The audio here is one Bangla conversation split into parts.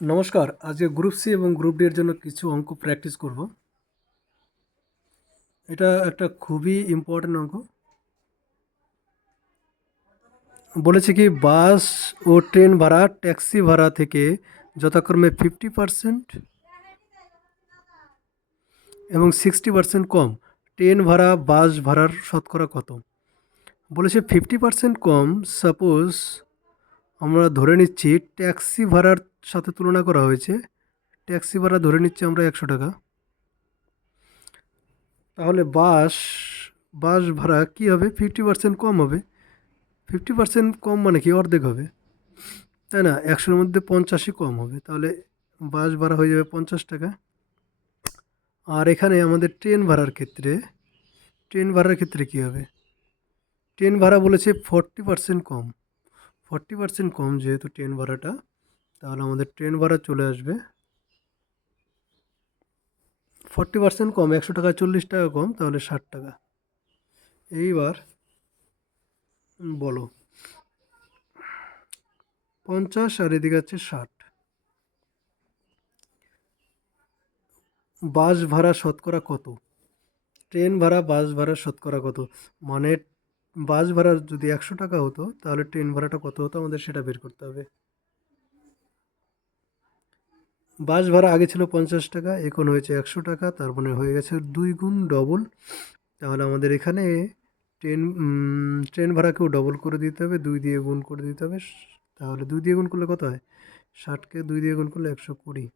নমস্কার। আজকে গ্রুপ সি এবং গ্রুপ ডি এর জন্য কিছু অঙ্ক প্র্যাকটিস করব। এটা একটা খুবই ইম্পর্টেন্ট অঙ্ক। বলেছে কি বাস ও ট্রেন ভাড়া ট্যাক্সি ভাড়া থেকে যথাক্রমে 50% এবং 60% কম। ট্রেন ভাড়া বাস ভাড়ার শতকরা কত? বলেছে 50% কম। সাপোজ আমরা ধরে নিচ্ছি ট্যাক্সি ভাড়ার সাথে তুলনা করা হয়েছে। ট্যাক্সি ভাড়া ধরে নিচ্ছি আমরা 100 টাকা। তাহলে বাস বাস ভাড়া কী হবে? 50% কম হবে। 50% কম মানে কি? অর্ধেক হবে, তাই না? 100-এর মধ্যে 50ই কম হবে, তাহলে বাস ভাড়া হয়ে যাবে 50 টাকা। আর এখানে আমাদের ট্রেন ভাড়ার ক্ষেত্রে কী হবে? ট্রেন ভাড়া বলেছে 40% কম। 40% কম যেহেতু ট্রেন ভাড়াটা, তাহলে আমাদের ট্রেন ভাড়া চলে আসবে 40% কম, 100 টাকা 40 টাকা কম, তাহলে 60 টাকা। এইবার বলো, 50 আর এদিকে আছে 60। বাস ভাড়া শতকরা কত? ট্রেন ভাড়া বাস ভাড়া শতকরা কত? মানে বাস ভাড়া যদি 100 টাকা হতো, তাহলে ট্রেন ভাড়াটা কত হতো আমাদের সেটা বের করতে হবে। বাস ভাড়া আগে ছিল 50 টাকা, এখন হয়েছে 100 টাকা, তার মানে হয়ে গেছে 2 গুণ ডবল। তাহলে আমাদের এখানে ট্রেন ট্রেন ভাড়াকেও ডবল করে দিতে হবে, 2 দিয়ে গুণ করে দিতে হবে। তাহলে 2 দিয়ে গুণ করলে কত হয়? 60কে 2 দিয়ে গুণ করলে 120।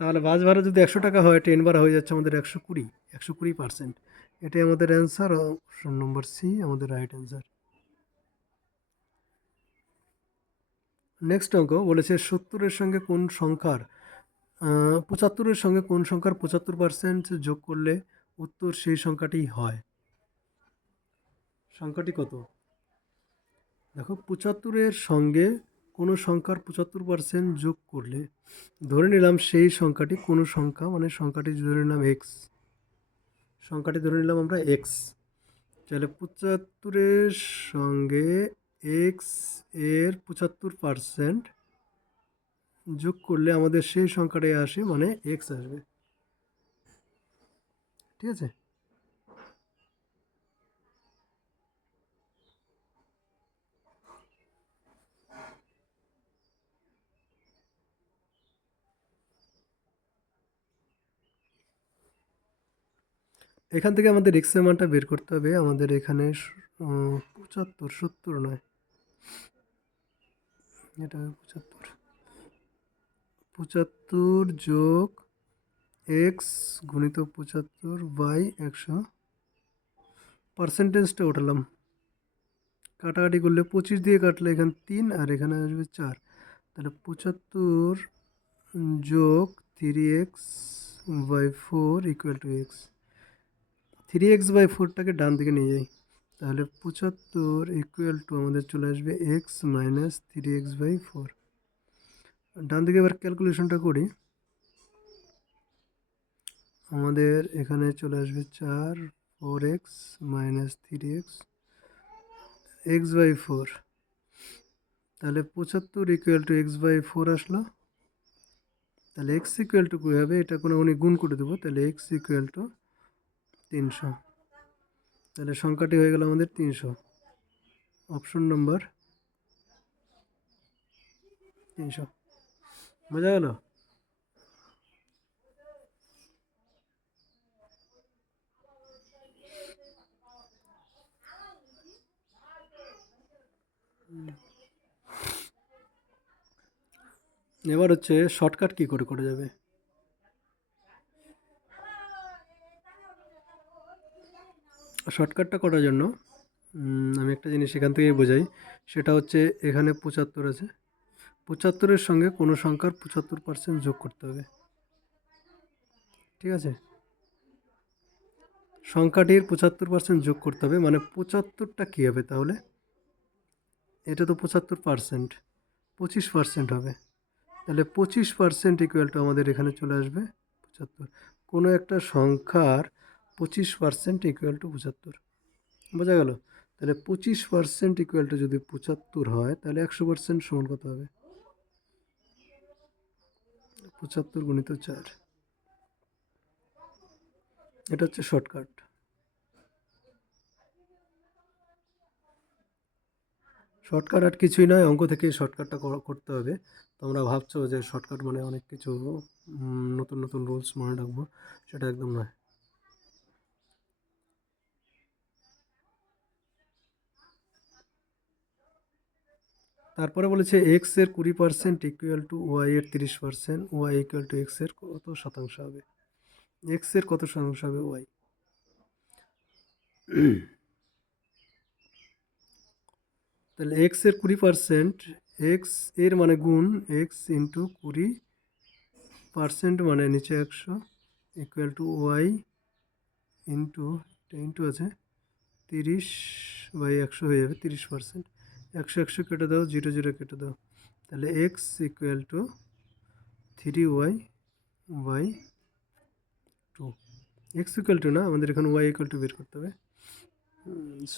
তাহলে বাস ভাড়া যদি 100 টাকা হয়, ট্রেন ভাড়া হয়ে যাচ্ছে আমাদের 120, 120%। এটাই আমাদের অ্যান্সার। অপশন নম্বর সি আমাদের রাইট অ্যান্সার। নেক্সট অঙ্ক বলেছে 70-এর সঙ্গে কোন সংখ্যার 75-এর সঙ্গে কোন সংখ্যার 75% যোগ করলে উত্তর সেই সংখ্যাটি হয়? সংখ্যাটি কত? দেখো, 75-এর সঙ্গে কোনো সংখ্যার 75% যোগ করলে, ধরে নিলাম সেই সংখ্যাটি কোনো সংখ্যা, মানে সংখ্যাটি ধরে নিলাম এক্স। সংখ্যাটি ধরে নিলাম আমরা এক্স। তাহলে 75-এর সঙ্গে এক্স এর 75% যোগ করলে আমাদের সেই সংখ্যাটাই আসে, মানে এক্স আসবে। ঠিক আছে? এখান থেকে আমাদের এক্সের মানটা বের করতে হবে। আমাদের এখানে 75, 70 নয়, এটা 75। 75 যোগ এক্স গুণিত 75/100। পার্সেন্টেজটা ওঠালাম, কাটাকাটি করলে 25 দিয়ে কাটলে এখানে 3 আর এখানে আসবে 4। তাহলে 75 যোগ 3x/4 ইকুয়াল টু এক্স। 3x/4টাকে ডান দিকে নিয়ে যাই, তাহলে 75 ইকুয়াল টু আমাদের চলে আসবে এক্স মাইনাস 3x/4। ডান দিকে এবার ক্যালকুলেশনটা করি। আমাদের এখানে চলে আসবে 4, 4x মাইনাস 3x, x/4। তাহলে 75 ইকুয়াল টু x/4 আসলো। তাহলে x ইকুয়াল টু কী হবে? এটা কোনো গুণ করে দেবো, তাহলে x ইকুয়াল টু 300। তাহলে সংখ্যাটি হয়ে গেল আমাদের 300। Option number 300। বোঝা গেল? এবার হচ্ছে শর্টকাট কী করে করা যাবে। শর্টকাটটা করার জন্য আমি একটা জিনিস এখান থেকেই বোঝাই। সেটা হচ্ছে এখানে 75 আছে, 75-এর সঙ্গে কোনো সংখ্যার 75% যোগ করতে হবে। ঠিক আছে? সংখ্যাটির 75% যোগ করতে হবে, মানে 75টা কী হবে তাহলে? এটা তো 75%, 25% হবে। তাহলে 25% ইকুয়াল টু আমাদের এখানে চলে আসবে 75। কোনো একটা সংখ্যার 25% ইকুয়াল টু 75। বোঝা গেল? তাহলে 25% ইকুয়াল টু যদি 75 হয় তাহলে 100% সমান কত হবে? 75 গুণিত 4। এটা হচ্ছে শর্টকাট। শর্টকাট আর কিছুই নয়, অঙ্ক থেকেই শর্টকাটটা করতে হবে। তোমরা ভাবছো যে শর্টকাট মানে অনেক কিছু নতুন নতুন রুলস মনে রাখবো, সেটা একদম নয়। তারপরে বলেছে এক্স এর 20% ইকুয়াল টু ওয়াই এর 30%, ওয়াই ইকুয়াল টু এক্স এর কত শতাংশ হবে? এক্স এর কত শতাংশ হবে ওয়াই? তাহলে এক্স এর 20%, এক্স এর মানে গুণ এক্স ইন্টু 20% মানে নিচে 100 equal to Y into, into আছে 30/100 হয়ে যাবে 30%। 100 কেটে দাও, 0 কেটে দাও, তাহলে x equal to 3y/2। X equal to না, আমাদের এখানে ওয়াই ইকুয়াল টু বের করতে হবে,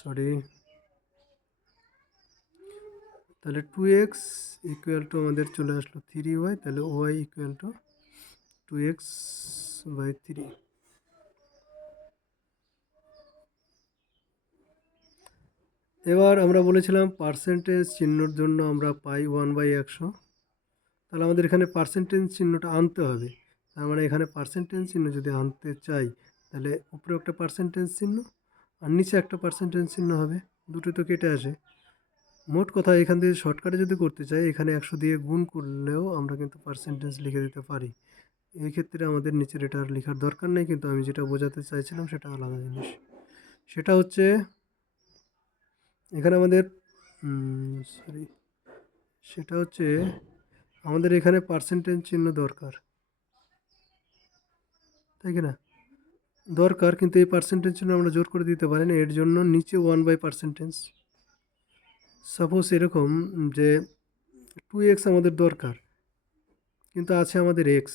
সরি। তাহলে 2x ইকুয়াল টু আমাদের চলে আসলো 3y, তাহলে ওয়াই ইকুয়াল টু 2x/3। এবার আমরা বলেছিলাম পার্সেন্টেজ চিহ্নর জন্য আমরা পাই 1/100। তাহলে আমাদের এখানে পার্সেন্টেজ চিহ্নটা আনতে হবে। তার মানে এখানে পার্সেন্টেজ চিহ্ন যদি আনতে চাই তাহলে উপরে একটা পার্সেন্টেজ চিহ্ন আর নিচে একটা পার্সেন্টেজ চিহ্ন হবে, দুটো তো কেটে আসে। মোট কথা এখান থেকে শর্টকাটে যদি করতে চাই এখানে 100 দিয়ে গুণ করলেও আমরা কিন্তু পার্সেন্টেজ লিখে দিতে পারি। এই ক্ষেত্রে আমাদের নিচের এটা আর লেখার দরকার নেই, কিন্তু আমি যেটা বোঝাতে চাইছিলাম সেটা আলাদা জিনিস। সেটা হচ্ছে এখানে আমাদের সরি, সেটা হচ্ছে আমাদের এখানে পার্সেন্টেজ চিহ্ন দরকার, তাই কি না? দরকার, কিন্তু এই পার্সেন্টেজ চিহ্ন আমরা জোর করে দিতে পারি না, এর জন্য নিচে 1/%। সাপোজ এরকম যে 2x আমাদের দরকার, কিন্তু আছে আমাদের এক্স,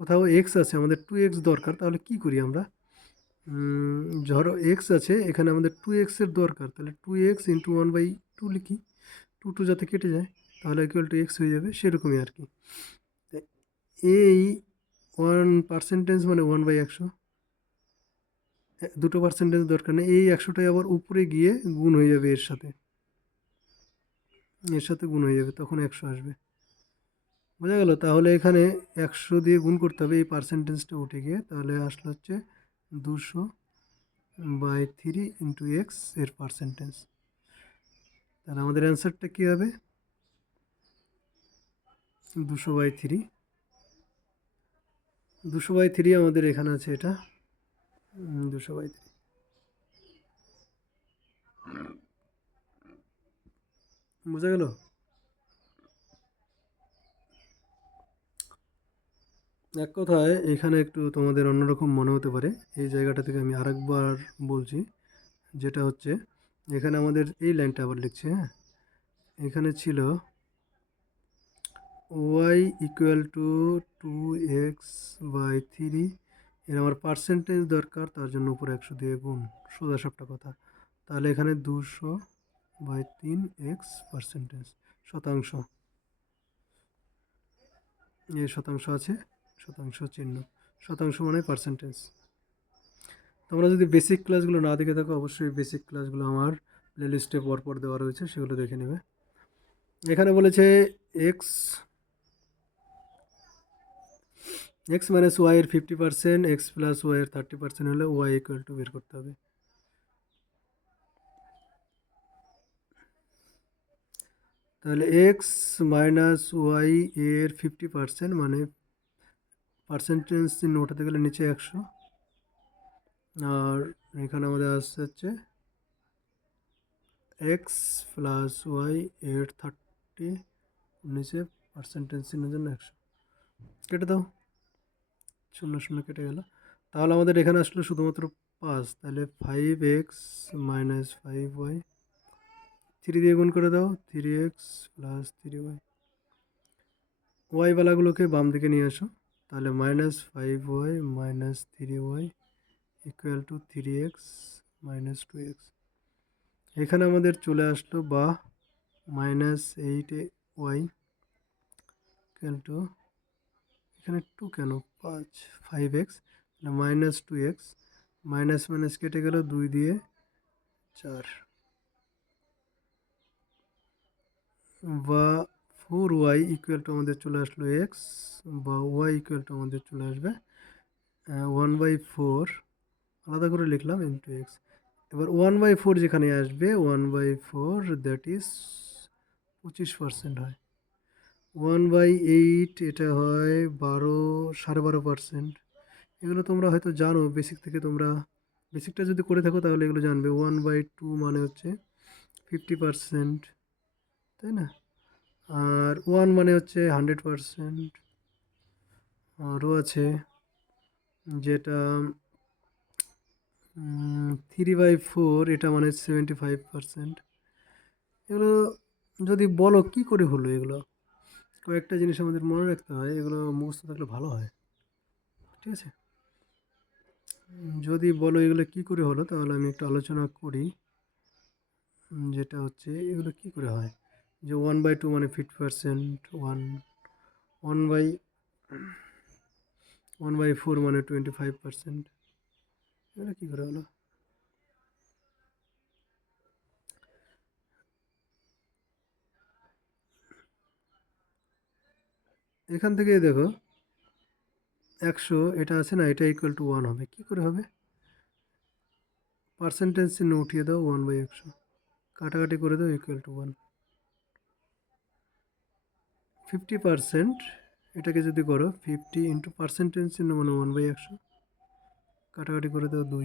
কোথাও এক্স আছে, আমাদের 2x দরকার, তাহলে কি করি আমরা? ধরো এক্স আছে, এখানে আমাদের 2x এর দরকার, তাহলে 2x ইন্টু 1/2 লিখি, 2 যাতে কেটে যায়, তাহলে ইকুয়াল টু এক্স হয়ে যাবে, সেরকমই আর কি। এই 1% মানে 1/100, দুটো পার্সেন্টেজ দরকার নেই, এই 100টাই আবার উপরে গিয়ে গুণ হয়ে যাবে এর সাথে, এর সাথে গুণ হয়ে যাবে, তখন 100 আসবে। বোঝা গেল? তাহলে এখানে 100 দিয়ে গুণ করতে হবে এই পার্সেন্টেজটা উঠে গিয়ে, তাহলে আসলে হচ্ছে 200/3 ইন্টু এক্স এর পার্সেন্টেজ। তাহলে আমাদের অ্যান্সারটা কী হবে? 200/3। 200/3 আমাদের এখানে আছে, এটা 200/3। বোঝা গেল? এক কথায় এখানে একটু তোমাদের অন্যরকম মনে হতে পারে, এই জায়গাটা থেকে আমি আরেকবার বলছি, যেটা হচ্ছে এখানে আমাদের এই লাইনটা আবার লিখছি, হ্যাঁ, এখানে ছিল ওয়াই ইকুয়াল টু 2x/3, এর আমার পার্সেন্টেজ দরকার, তার জন্য উপরে 100 দিয়ে গুণ, সোজা সাপটা কথা। তাহলে এখানে 200/3x পার্সেন্টেজ, শতাংশ, এই শতাংশ আছে, শতাংশ চিহ্ন, শতাংশ মানে পার্সেন্টেজ। তোমরা যদি বেসিক ক্লাসগুলো না দেখে থাকো অবশ্যই বেসিক ক্লাসগুলো আমার প্লেলিস্টে পরপর দেওয়া রয়েছে, সেগুলো দেখে নেবে। এখানে বলেছে এক্স মাইনাস ওয়াই এর 50%, এক্স প্লাস ওয়াই এর 30% হলে ওয়াই ইকুয়াল টু বের করতে হবে। তাহলে এক্স মাইনাস ওয়াই এর 50% মানে পার্সেন্টেজ চিহ্ন ওঠাতে গেলে নিচে 100, আর এখানে আমাদের আসছে হচ্ছে এক্স প্লাস ওয়াই এর 30, নিচে পার্সেন্টেজ চিহ্নের জন্য 100, কেটে দাও, 0 কেটে গেল। তাহলে আমাদের এখানে আসলো শুধুমাত্র 5, তাহলে 5x মাইনাস 5y, 3 দিয়ে গুণ করে দাও, 3x প্লাস 3y, ওয়াইওয়ালাগুলোকে বাম দিকে নিয়ে আসো, তাহলে -5y minus 3y equal to 3x minus 2x। এখানে আমাদের চলে আসলো বা -8y ইকুয়াল টু, এখানে 2 কেন, 5x -2x, মাইনাস মাইনাস কেটে গেল 2 দিয়ে 4, বা 4y ইকুয়াল টু আমাদের চলে আসলো x, বা y ইকুয়াল টু আমাদের চলে আসবে 1/4, আলাদা করে লিখলাম, ইন্টু এক্স। এবার 1/4 যেখানে আসবে 1/4 দ্যাট ইজ 25% হয়। 1/8 এটা হয় 12.5%। এগুলো তোমরা হয়তো জানো, বেসিক থেকে তোমরা বেসিকটা যদি করে থাকো তাহলে এগুলো জানবে। 1/2 মানে হচ্ছে 50%, তাই না? আর 1 মানে হচ্ছে 100%। আরও আছে যেটা 3/4, এটা মানে 75%। এগুলো যদি বলো কি করে হলো, এগুলো কয়েকটা জিনিস আমাদের মনে রাখতে হয়, এগুলো মুখস্থ থাকলে ভালো হয়, ঠিক আছে? যদি বলো এগুলো কি করে হলো তাহলে আমি একটু আলোচনা করি, যেটা হচ্ছে এগুলো কি করে হয়। যে 1/2 মানে 50%, 1/4 মানে 25%, এগুলো কী করে হলো? এখান থেকে দেখো 100 এটা আছে না, এটা ইকুয়াল টু 1 হবে, কী করে হবে? পার্সেন্টেজ চিহ্ন উঠিয়ে দাও, 1/100 কাটাকাটি করে দাও, ইকুয়াল টু 1। 50%, এটাকে যদি করো 50 ইন্টু পার্সেন্টেজ চিহ্ন মানে 1/100, কাটাকাটি করে দাও 2,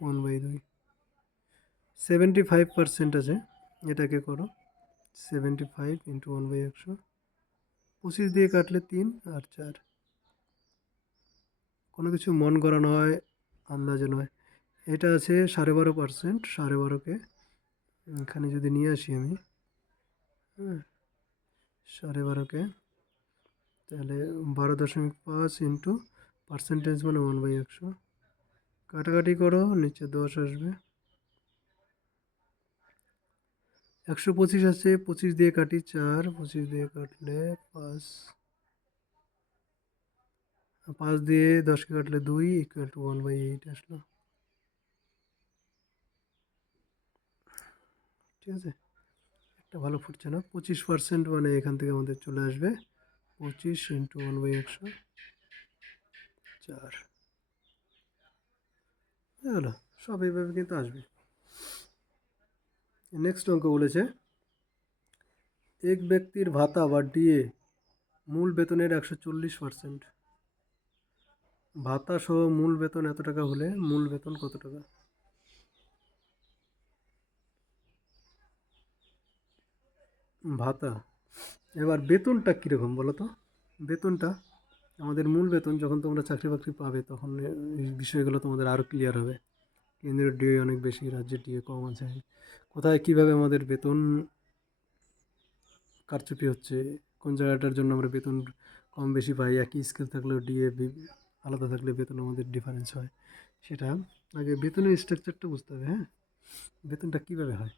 1/2। 75% আছে, এটাকে করো 75 ইন্টু 1/100, 25 দিয়ে কাটলে 3 আর 4। কোনো কিছু মন করানো হয়, আন্দাজে নয়। এটা আছে 12.5%, 12.5কে এখানে যদি নিয়ে আসি আমি, হ্যাঁ 12.5কে, তাহলে 12.5 ইন্টু পার্সেন্টেজ মানে 1/100, কাটাকাটি করো, নিচে 10 আসবে। 125 আছে, 25 দিয়ে কাটি 4, 25 দিয়ে কাটলে 5, 5 দিয়ে 10কে কাটলে 2, ইকুয়াল টু 1/8 আসলো, ঠিক আছে? একটা ভালো ফুটছে না। 25% মানে এখান থেকে আমাদের চলে আসবে 25 ইন্টু 1/100, 4, হলো। সব এইভাবে কিন্তু আসবে। নেক্সট অঙ্ক বলেছে, এক ব্যক্তির ভাতা বা ডিএ মূল বেতনের 140%। ভাতা সহ মূল বেতন এত টাকা হলে মূল বেতন কত টাকা? ভাতা, এবার বেতনটা কীরকম বলো তো? বেতনটা আমাদের মূল বেতন, যখন তোমরা চাকরি বাকরি পাবে তখন এই বিষয়গুলো তোমাদের আরও ক্লিয়ার হবে। কেন্দ্রের ডিএ অনেক বেশি, রাজ্যের ডিএ কম আছে, কোথায় কীভাবে আমাদের বেতন কারচুপি হচ্ছে, কোন জায়গাটার জন্য আমরা বেতন কম বেশি পাই, একই স্কেল থাকলেও ডিএ আলাদা থাকলে বেতন আমাদের ডিফারেন্স হয়, সেটা আগে বেতনের স্ট্রাকচারটা বুঝতে হবে। হ্যাঁ, বেতনটা কীভাবে হয়?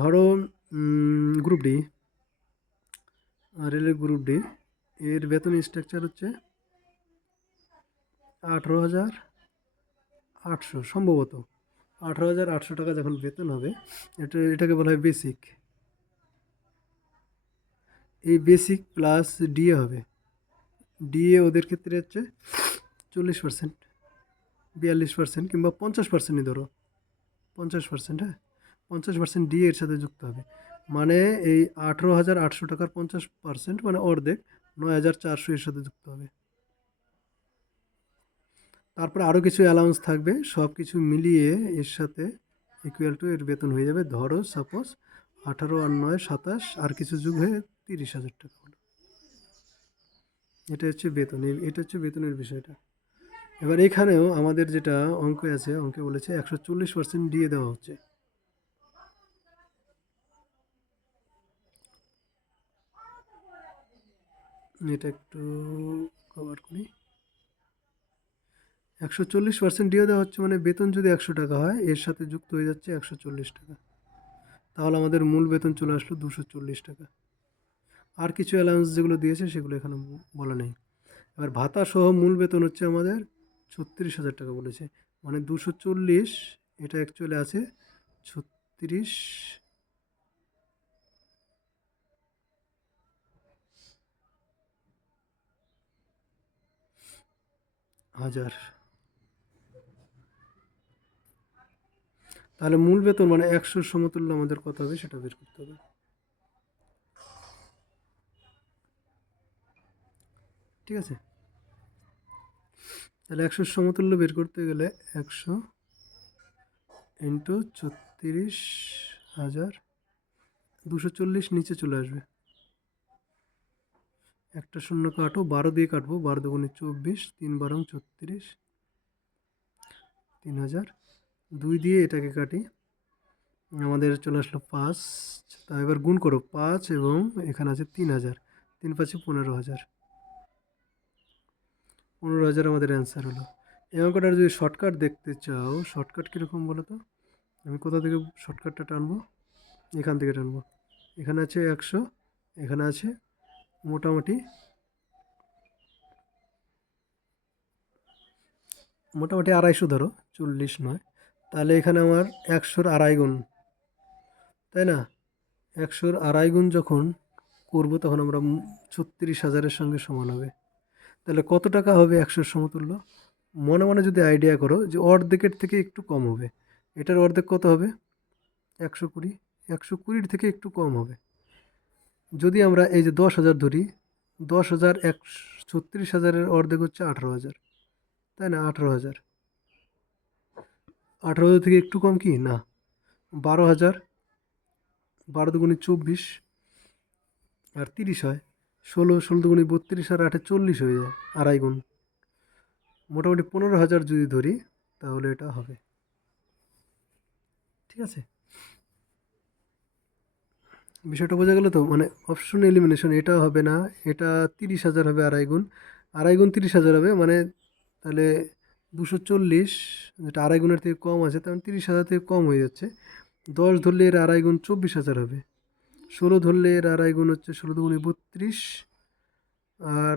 ধরো গ্রুপ ডি, রেলের গ্রুপ ডি, এর বেতন স্ট্রাকচার হচ্ছে 18,800 সম্ভবত। 18,800 টাকা যখন বেতন হবে, এটাকে বলা হয় বেসিক। এই বেসিক প্লাস ডিএ হবে। ডিএ ওদের ক্ষেত্রে হচ্ছে 40%, 42% কিংবা 50%ই ধরো, 50%, হ্যাঁ 50% ডিএ এর সাথে যুক্ত হবে। মানে এই 18,800 টাকার 50% মানে অর্ধেক, 9,400 এর সাথে যুক্ত হবে। তারপরে আরও কিছু অ্যালাউন্স থাকবে, সব কিছু মিলিয়ে এর সাথে ইকুয়াল টু এর বেতন হয়ে যাবে, ধরো সাপোজ 18 আর 9 27, আর কিছু যুগ হয়ে 30,000 টাকা হলো। এটা হচ্ছে বেতন, এটা হচ্ছে বেতনের বিষয়টা। এবার এখানেও আমাদের যেটা অঙ্ক আছে, অঙ্কে বলেছে 140% দিয়ে দেওয়া হচ্ছে। এটা একটু কভার করি। 140% দিয়ে দেওয়া হচ্ছে মানে বেতন যদি 100 টাকা হয়, এর সাথে যুক্ত হয়ে যাচ্ছে 140 টাকা। তাহলে আমাদের মূল বেতন চলে আসলো 240 টাকা। আর কিছু অ্যালাউন্স যেগুলো দিয়েছে সেগুলো এখানে বলা নেই। এবার ভাতা সহ মূল বেতন হচ্ছে আমাদের 36,000 টাকা বলেছে, মানে 240, এটা অ্যাকচুয়ালি আছে 36,000। তাহলে মূল বেতন মানে 100 সমতুল্য আমাদের কত হবে সেটা বের করতে হবে। ঠিক আছে, তাহলে 100 সমতুল্য বের করতে গেলে 100 ইন্টু 36,000, 240 নিচে চলে আসবে, একটা শূন্য কাটো, 12 দিয়ে কাটবো, 12 দুগুণে 24, 3 12 36, 3,000, 2 দিয়ে এটাকে কাটি, আমাদের চলে আসলো 5। তা এবার গুণ করো 5 এবং এখানে আছে 3,000, 3 5 15,000, 15,000 আমাদের অ্যান্সার হলো। এই অঙ্কটার যদি শর্টকাট দেখতে চাও, শর্টকাট কীরকম বলো তো? আমি কোথা থেকে শর্টকাটটা টানবো? এখান থেকে টানবো। এখানে আছে 100, এখানে আছে মোটামুটি মোটামুটি 250 ধরো, 40 নয়। তাহলে এখানে আমার 100-র আড়াই গুণ, তাই না? 100-র আড়াই গুণ যখন করবো তখন আমরা 36,000-এর সঙ্গে সমান হবে। তাহলে কত টাকা হবে 100-র সমতুল্য? মনে মনে যদি আইডিয়া করো যে অর্ধেকের থেকে একটু কম হবে। এটার অর্ধেক কত হবে? 120। 120-র থেকে একটু কম হবে। যদি আমরা এই যে 10,000 ধরি, 10,000 36,000-এর অর্ধেক হচ্ছে 18,000, তাই না? 18,000, 18,000 থেকে একটু কম কি না? 12,000, 12 দুগুণে 24 আর 30 হয়, 16, 16 দুগুণে 32 আর 8-এ 40 হয়ে যায়, আড়াই গুণ। মোটামুটি 15,000 যদি ধরি তাহলে এটা হবে। ঠিক আছে, বিষয়টা বোঝা গেল তো? মানে অপশন এলিমিনেশন, এটা হবে না, এটা 30,000 হবে আড়াই গুণ, আড়াই গুণ 30,000 হবে, মানে তাহলে 240, যেটা আড়াই গুণের থেকে কম আছে, তার 30,000 থেকে কম হয়ে যাচ্ছে। 10 ধরলে এর আড়াই গুণ 24,000 হবে, 16 ধরলে এর আড়াই গুণ হচ্ছে 16 দুগুণে 32 আর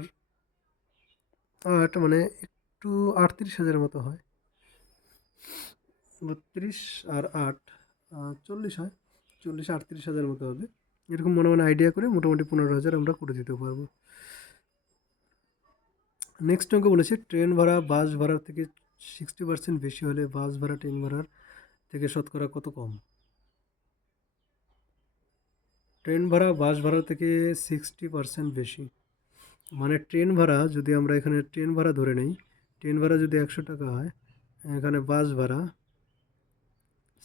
8, মানে একটু 38,000 মতো হয়, 32 আর 8 40 হয়, 40 38,000 মতো হবে। এরকম মনে মনে আইডিয়া করে মোটামুটি 15,000 আমরা করে দিতে পারবো। নেক্সট অঙ্ক বলেছে ট্রেন ভাড়া বাস ভাড়ার থেকে 60% বেশি হলে বাস ভাড়া ট্রেন ভাড়ার থেকে শতকরা কত কম? ট্রেন ভাড়া বাস ভাড়া থেকে 60% বেশি, মানে ট্রেন ভাড়া যদি আমরা এখানে ট্রেন ভাড়া ধরে নেই, ট্রেন ভাড়া যদি 100 টাকা হয়, এখানে বাস ভাড়া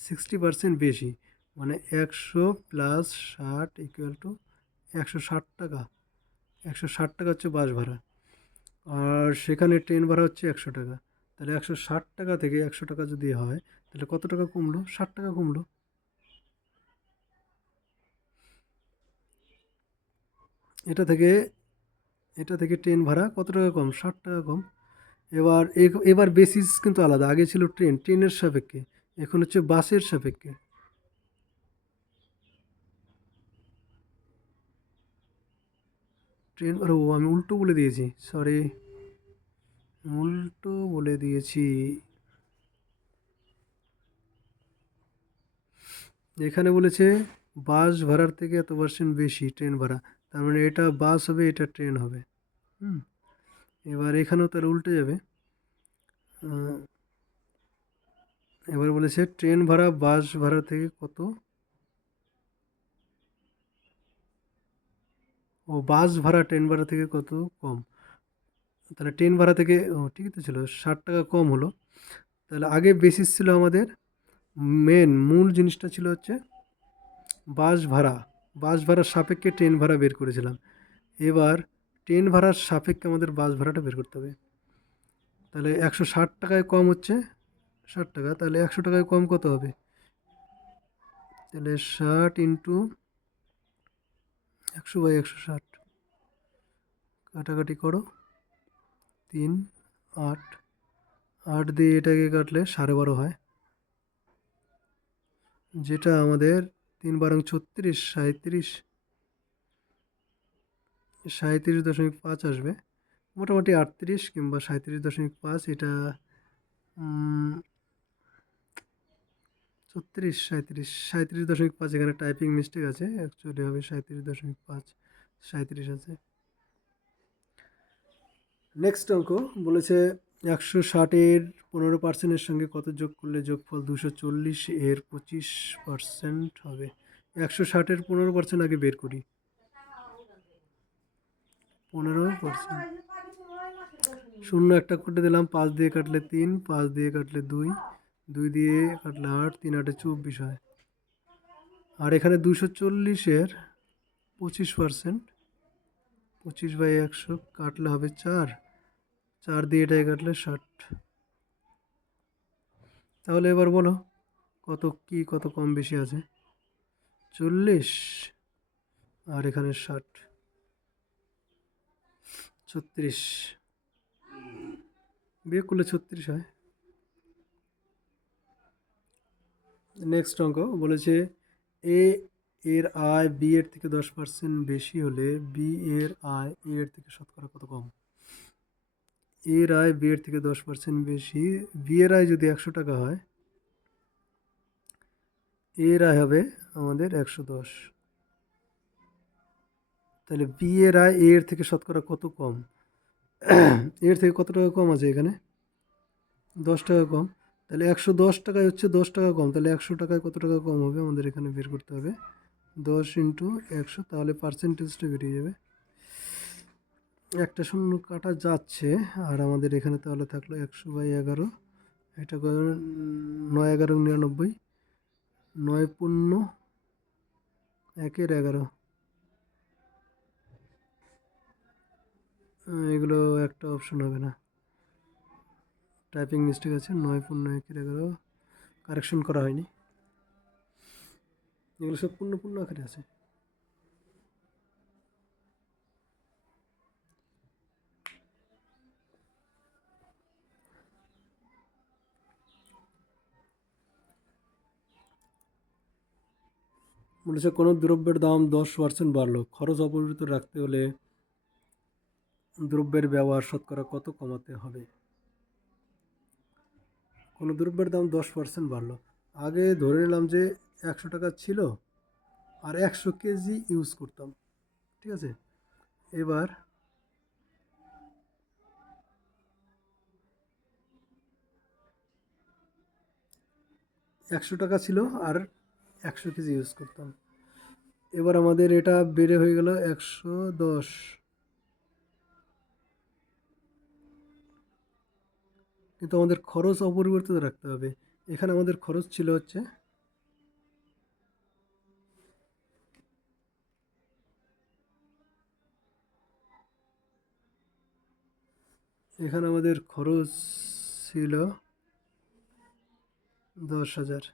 60% বেশি, মানে 100 প্লাস 60 ইকুয়াল টু 160 টাকা। 160 টাকা হচ্ছে বাস ভাড়া, আর সেখানে ট্রেন ভাড়া হচ্ছে 100 টাকা। তাহলে 160 টাকা থেকে 100 টাকা যদি হয় তাহলে কত টাকা কমলো? 60 টাকা কমলো। এটা থেকে ট্রেন ভাড়া কত টাকা কম? 60 টাকা কম। এবার বেসিস কিন্তু আলাদা, আগে ছিল ট্রেনের সাপেক্ষে, এখন হচ্ছে বাসের সাপেক্ষে। আমি উল্টো বলে দিয়েছি, সরি, উল্টো বলে দিয়েছি। এখানে বলেছে বাস ভাড়ার থেকে এত পার্সেন্ট বেশি ট্রেন ভাড়া, তার মানে এটা বাস হবে, এটা ট্রেন হবে। হুম, এবার এখানেও তাহলে উল্টে যাবে। এবার বলেছে ট্রেন ভাড়া বাস ভাড়া থেকে কত, ও বাস ভাড়া ট্রেন ভাড়া থেকে কত কম। তাহলে ট্রেন ভাড়া থেকে, ও ঠিকই তো ছিল, 60 টাকা কম হলো। তাহলে আগে বেসিস ছিল আমাদের, মূল জিনিসটা ছিল হচ্ছে বাস ভাড়া, বাস ভাড়ার সাপেক্ষে ট্রেন ভাড়া বের করেছিলাম। এবার ট্রেন ভাড়ার সাপেক্ষে আমাদের বাস ভাড়াটা বের করতে হবে। তাহলে 160 টাকায় কম হচ্ছে 60 টাকা, তাহলে 100 টাকায় কম কত হবে? তাহলে 60 ইন্টু 100/160, কাটাকাটি করো, 3 8, 8 দিয়ে এটাকে কাটলে 12.5 হয়, যেটা আমাদের 3 × 36, 37.5 আসবে, মোটামুটি 38 কিংবা 37.5। এটা 36, 37.5। এখানে টাইপিং মিস্টেক আছে, অ্যাকচুয়ালি হবে 37.5, 37 আছে। নেক্সট অঙ্ক বলেছে 160-এর 15%-এর সঙ্গে কত যোগ করলে যোগফল 240 এর 25% হবে। 160-এর 15% আগে বের করি। 15%, শূন্য একটা কেটে দিলাম, 5 দিয়ে কাটলে 3, 5 দিয়ে কাটলে 2, 2 দিয়ে কাটলে 8, 3 8 24 হয়। আর এখানে 240-এর 25%, 25/100 কাটলে হবে 4, 4 দিয়ে এটাই কাটলে 60। তাহলে এবার বলো কত কম বেশি আছে। 40 আর এখানে 60, 36, বিয়োগ করলে 36 হয়। নেক্সট অঙ্ক বলেছে এ এর আয় বি এর থেকে 10% বেশি হলে বি এর আয় এ এর থেকে শতকরা কত কম। এর আয় বি এর থেকে 10% বেশি, বি এর আয় যদি 100 টাকা হয়, এর আয় হবে আমাদের 110। তাহলে বি এর আয় এ এর থেকে শতকরা কত কম। এর থেকে কত টাকা কম আছে এখানে, 10 টাকা কম। তাহলে 110 টাকায় হচ্ছে 10 টাকা কম, তাহলে 100 টাকায় কত টাকা কম হবে আমাদের এখানে বের করতে হবে। 10 × 100, তাহলে পার্সেন্টেজটা বেরিয়ে যাবে। একটা শূন্য কাটা যাচ্ছে, আর আমাদের এখানে তাহলে থাকলো 100/11। এটা 9 11 99, 9 পূর্ণ 1-এর 11। এগুলো একটা অপশন হবে না, টাইপিং মিস্টেক আছে। 9 পূর্ণ 1-এর 11 কারেকশন করা হয়নি, এগুলো সব পূর্ণ পূর্ণ আকারে আছে। বলেছে কোনো দ্রব্যের দাম 10% বাড়লো, খরচ অপরিবর্তিত রাখতে হলে দ্রব্যের ব্যবহার শতকরা কত কমাতে হবে। কোনো দ্রব্যের দাম 10% বাড়লো, আগে ধরে নিলাম যে 100 টাকা ছিল আর 100 কেজি ইউজ করতাম, ঠিক আছে। এবার 100 টাকা ছিল আর 100 কেজি ইউজ করতাম। এবার আমাদের এটা বেড়ে হয়ে গেল 110, কিন্তু আমাদের খরচ অপরিবর্তিত রাখতে হবে। এখানে আমাদের খরচ ছিল হচ্ছে, এখানে আমাদের খরচ ছিল 10,000।